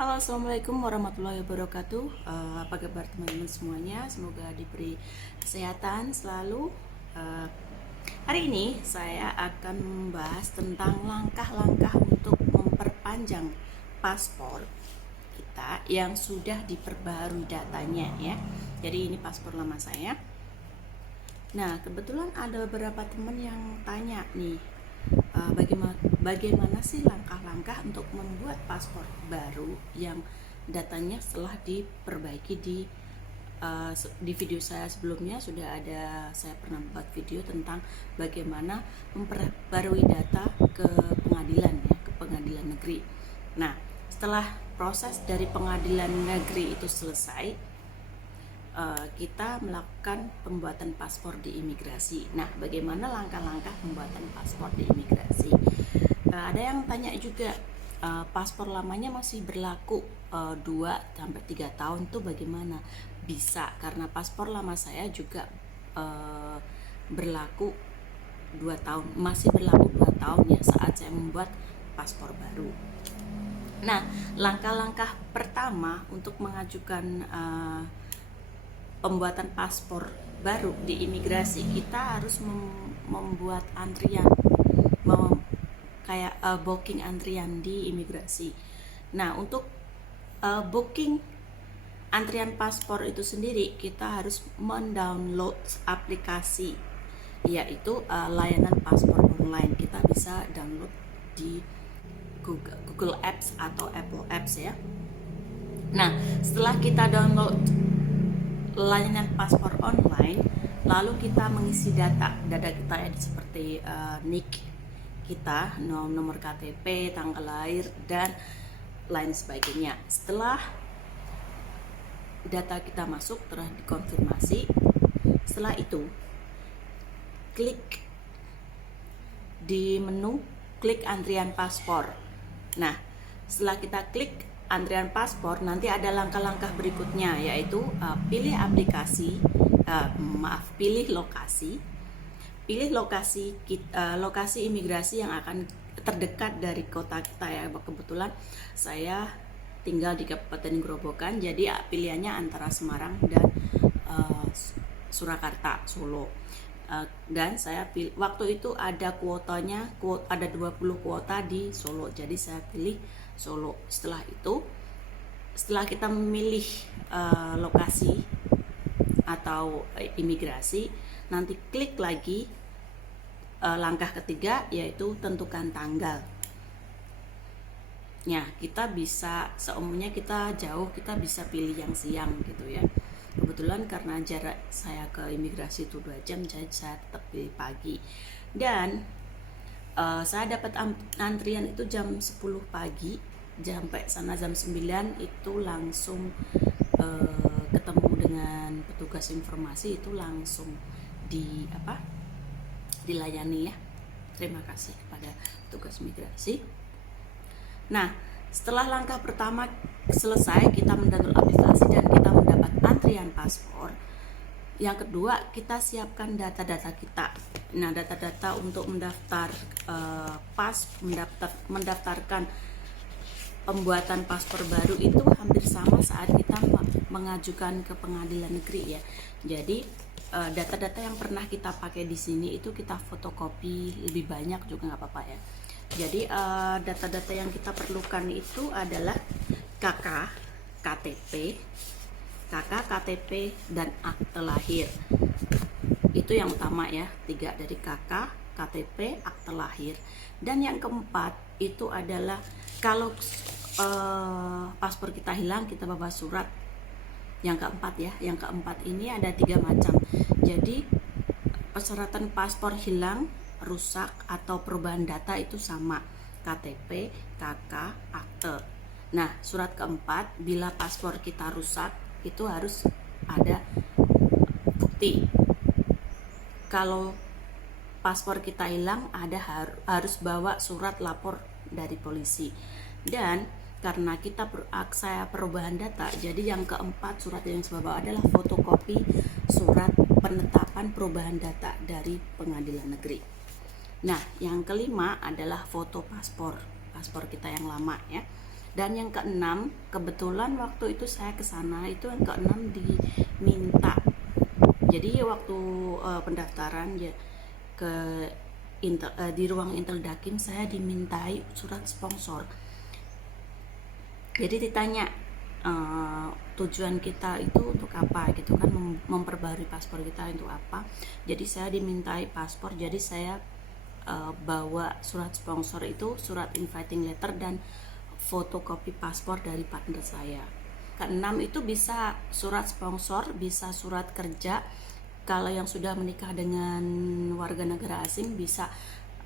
Halo, assalamualaikum warahmatullahi wabarakatuh. Apa kabar teman-teman semuanya? Semoga diberi kesehatan selalu. Eh, Hari ini saya akan membahas tentang langkah-langkah untuk memperpanjang paspor kita yang sudah diperbarui datanya ya. Jadi ini paspor lama saya. Nah, kebetulan ada beberapa teman yang tanya nih, bagaimana sih langkah-langkah untuk membuat paspor baru yang datanya setelah diperbaiki di video saya sebelumnya sudah ada, saya pernah buat video tentang bagaimana memperbarui data ke pengadilan ya, ke pengadilan negeri. Nah, setelah proses dari pengadilan negeri itu selesai, kita melakukan pembuatan paspor di imigrasi. Nah, bagaimana langkah-langkah pembuatan paspor di imigrasi? Ada yang tanya juga, paspor lamanya masih berlaku 2-3 tahun tuh bagaimana? Bisa, karena paspor lama saya juga berlaku 2 tahun, masih berlaku 2 tahun ya saat saya membuat paspor baru. Nah, langkah-langkah pertama untuk mengajukan pembuatan paspor baru di imigrasi, kita harus membuat antrian, kayak booking antrian di imigrasi. Nah, untuk booking antrian paspor itu sendiri, kita harus mendownload aplikasi, yaitu layanan paspor online. Kita bisa download di Google Apps atau Apple Apps ya. Nah, setelah kita download layanan paspor online, lalu kita mengisi data kita ya, seperti NIK kita, nomor KTP, tanggal lahir, dan lain sebagainya. Setelah data kita masuk, telah dikonfirmasi, setelah itu klik di menu klik antrian paspor. Nah, setelah kita klik antrian paspor, nanti ada langkah-langkah berikutnya, yaitu pilih aplikasi, pilih lokasi, lokasi imigrasi yang akan terdekat dari kota kita ya. Kebetulan saya tinggal di Kabupaten Grobogan, jadi pilihannya antara Semarang dan Surakarta, Solo. Dan saya pilih, waktu itu ada kuotanya, ada 20 kuota di Solo, jadi saya pilih Solo. Setelah itu, setelah kita memilih lokasi atau imigrasi, nanti klik lagi langkah ketiga, yaitu tentukan tanggal. Ya, kita bisa, seumumnya kita jauh, kita bisa pilih yang siang gitu ya. Kebetulan karena jarak saya ke imigrasi itu 2 jam, jadi saya tetap pilih pagi. Dan saya dapat antrian itu jam 10 pagi, sampai sana jam 9 itu langsung ketemu dengan petugas informasi, itu langsung dilayani ya. Terima kasih kepada petugas migrasi. Nah, setelah langkah pertama selesai, kita mendownload aplikasi dan kita mendapat antrian paspor. Yang kedua, kita siapkan data-data kita. Nah, data-data untuk mendaftarkan pembuatan paspor baru itu hampir sama saat kita mengajukan ke pengadilan negeri ya. Jadi data-data yang pernah kita pakai di sini itu kita fotokopi lebih banyak juga nggak apa-apa ya. Jadi data-data yang kita perlukan itu adalah KK, KTP, dan akte lahir. Itu yang utama ya, 3 dari KK, KTP, akte lahir. Dan yang keempat itu adalah kalau paspor kita hilang, kita bawa surat. Yang keempat ya, yang keempat ini ada 3 macam. Jadi persyaratan paspor hilang, rusak, atau perubahan data itu sama, KTP, KK, akte. Nah, surat keempat, bila paspor kita rusak itu harus ada bukti. Kalau paspor kita hilang, harus bawa surat lapor dari polisi. Dan karena saya perubahan data, jadi yang keempat surat yang saya bawa adalah fotokopi surat penetapan perubahan data dari pengadilan negeri. Nah, yang kelima adalah foto paspor kita yang lama ya. Dan yang keenam, kebetulan waktu itu saya ke sana, itu yang keenam diminta. Jadi waktu pendaftaran ya ke di ruang Intel Dakim, saya dimintai surat sponsor. Jadi ditanya tujuan kita itu untuk apa gitu kan, memperbarui paspor kita untuk apa. Jadi saya dimintai paspor, jadi saya bawa surat sponsor itu, surat inviting letter dan fotokopi paspor dari partner saya. Keenam itu bisa surat sponsor, bisa surat kerja. Kalau yang sudah menikah dengan warga negara asing bisa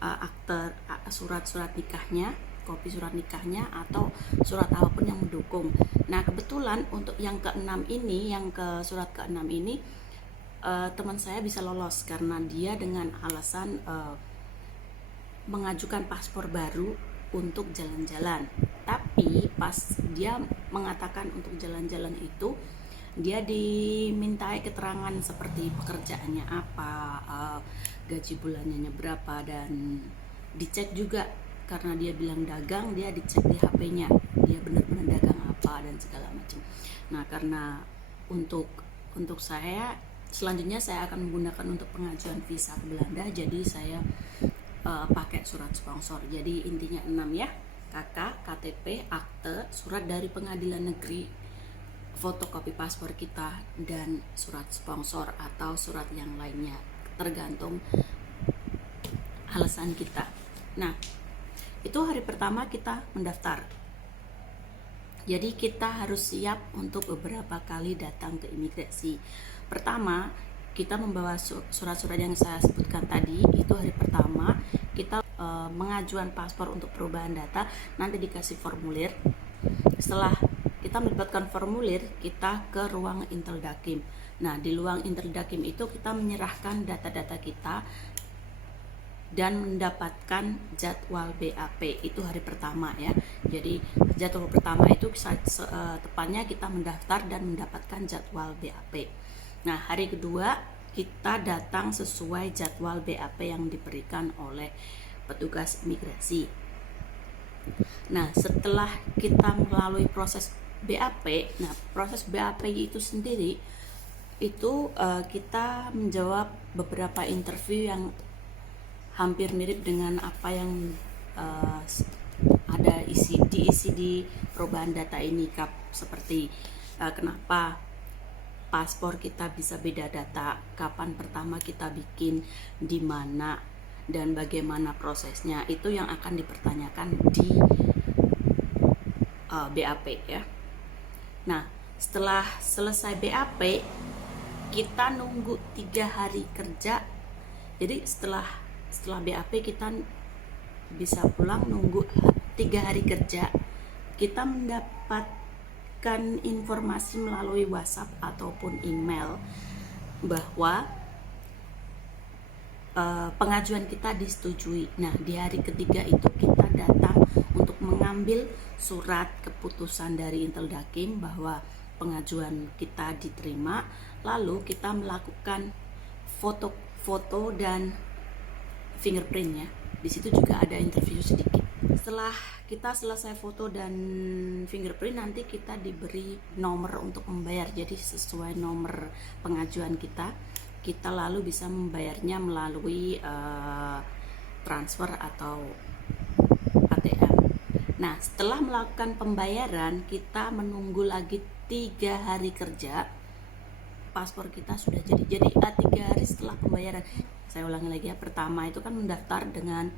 akte, surat-surat nikahnya, kopi surat nikahnya, atau surat apapun yang mendukung. Nah kebetulan untuk yang keenam ini, yang ke surat keenam ini, teman saya bisa lolos karena dia dengan alasan mengajukan paspor baru untuk jalan-jalan. Tapi pas dia mengatakan untuk jalan-jalan itu, dia dimintai keterangan seperti pekerjaannya apa, gaji bulannya berapa, dan dicek juga karena dia bilang dagang, dia dicek di HP-nya dia benar-benar dagang apa dan segala macam. Nah karena untuk saya selanjutnya saya akan menggunakan untuk pengajuan visa ke Belanda, jadi saya pakai surat sponsor. Jadi intinya 6 ya: KK, KTP, akte, surat dari pengadilan negeri, fotokopi paspor kita, dan surat sponsor atau surat yang lainnya, tergantung alasan kita. Nah itu hari pertama kita mendaftar. Jadi kita harus siap untuk beberapa kali datang ke imigrasi. Pertama, kita membawa surat-surat yang saya sebutkan tadi. Itu hari pertama kita mengajuan paspor untuk perubahan data, nanti dikasih formulir. Setelah kita mendapatkan formulir, kita ke ruang Intel Dakim. Nah di ruang Intel Dakim itu kita menyerahkan data-data kita dan mendapatkan jadwal BAP. Itu hari pertama ya. Jadi jadwal pertama itu tepatnya kita mendaftar dan mendapatkan jadwal BAP. Nah hari kedua kita datang sesuai jadwal BAP yang diberikan oleh petugas imigrasi. Nah setelah kita melalui proses BAP, nah proses BAP itu sendiri itu kita menjawab beberapa interview yang hampir mirip dengan apa yang ada diisi di perubahan data ini, seperti kenapa paspor kita bisa beda data, kapan pertama kita bikin, di mana, dan bagaimana prosesnya. Itu yang akan dipertanyakan di BAP ya. Nah setelah selesai BAP kita nunggu 3 hari kerja. Jadi setelah BAP kita bisa pulang, nunggu 3 hari kerja. Kita mendapatkan informasi melalui WhatsApp ataupun email bahwa pengajuan kita disetujui. Nah di hari ketiga itu kita datang untuk mengambil surat keputusan dari Intel Dakim bahwa pengajuan kita diterima. Lalu kita melakukan foto dan fingerprint ya. Di situ juga ada interview sedikit. Setelah kita selesai foto dan fingerprint, nanti kita diberi nomor untuk membayar. Jadi sesuai nomor pengajuan kita lalu bisa membayarnya melalui transfer atau ATM. Nah setelah melakukan pembayaran, kita menunggu lagi 3 hari kerja. Paspor kita sudah jadi 3 hari setelah pembayaran. Saya ulangi lagi ya, pertama itu kan mendaftar dengan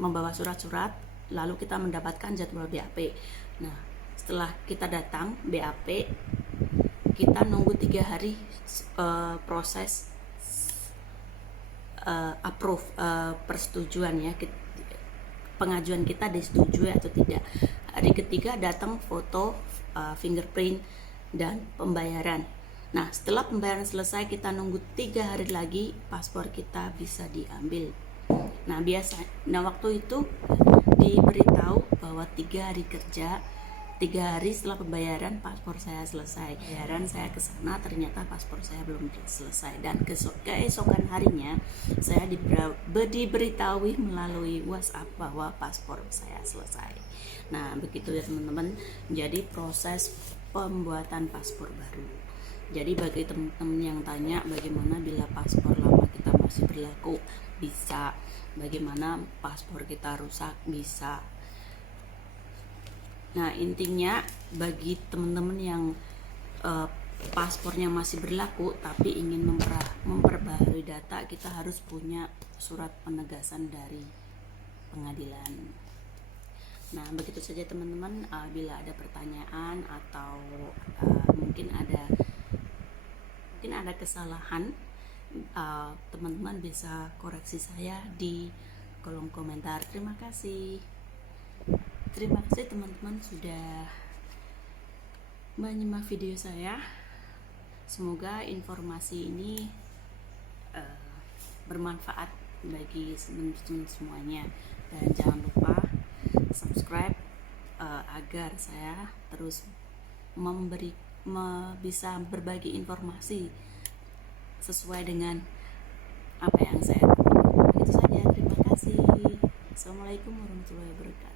membawa surat-surat, lalu kita mendapatkan jadwal BAP. Nah setelah kita datang BAP, kita nunggu 3 hari proses approve, persetujuan ya, pengajuan kita disetujui atau tidak. Hari ketiga datang foto, fingerprint, dan pembayaran. Nah setelah pembayaran selesai, kita nunggu 3 hari lagi paspor kita bisa diambil. Nah waktu itu diberitahu bahwa 3 hari kerja 3 hari setelah pembayaran paspor saya selesai. Pembayaran saya ke sana, ternyata paspor saya belum selesai, dan keesokan harinya saya diberitahui melalui WhatsApp bahwa paspor saya selesai. Nah, begitu ya teman-teman. Jadi proses pembuatan paspor baru. Jadi bagi teman-teman yang tanya bagaimana bila paspor lama kita masih berlaku, bisa. Bagaimana paspor kita rusak, bisa. Nah, intinya bagi teman-teman yang paspornya masih berlaku tapi ingin memperbaharui data, kita harus punya surat penegasan dari pengadilan. Nah, begitu saja teman-teman. Bila ada pertanyaan atau mungkin ada kesalahan, teman-teman bisa koreksi saya di kolom komentar. Terima kasih teman-teman sudah menyimak video saya. Semoga informasi ini bermanfaat bagi teman-teman semuanya, dan jangan lupa subscribe agar saya terus bisa berbagi informasi sesuai dengan apa yang saya tahu. Itu saja, terima kasih. Assalamualaikum warahmatullahi wabarakatuh.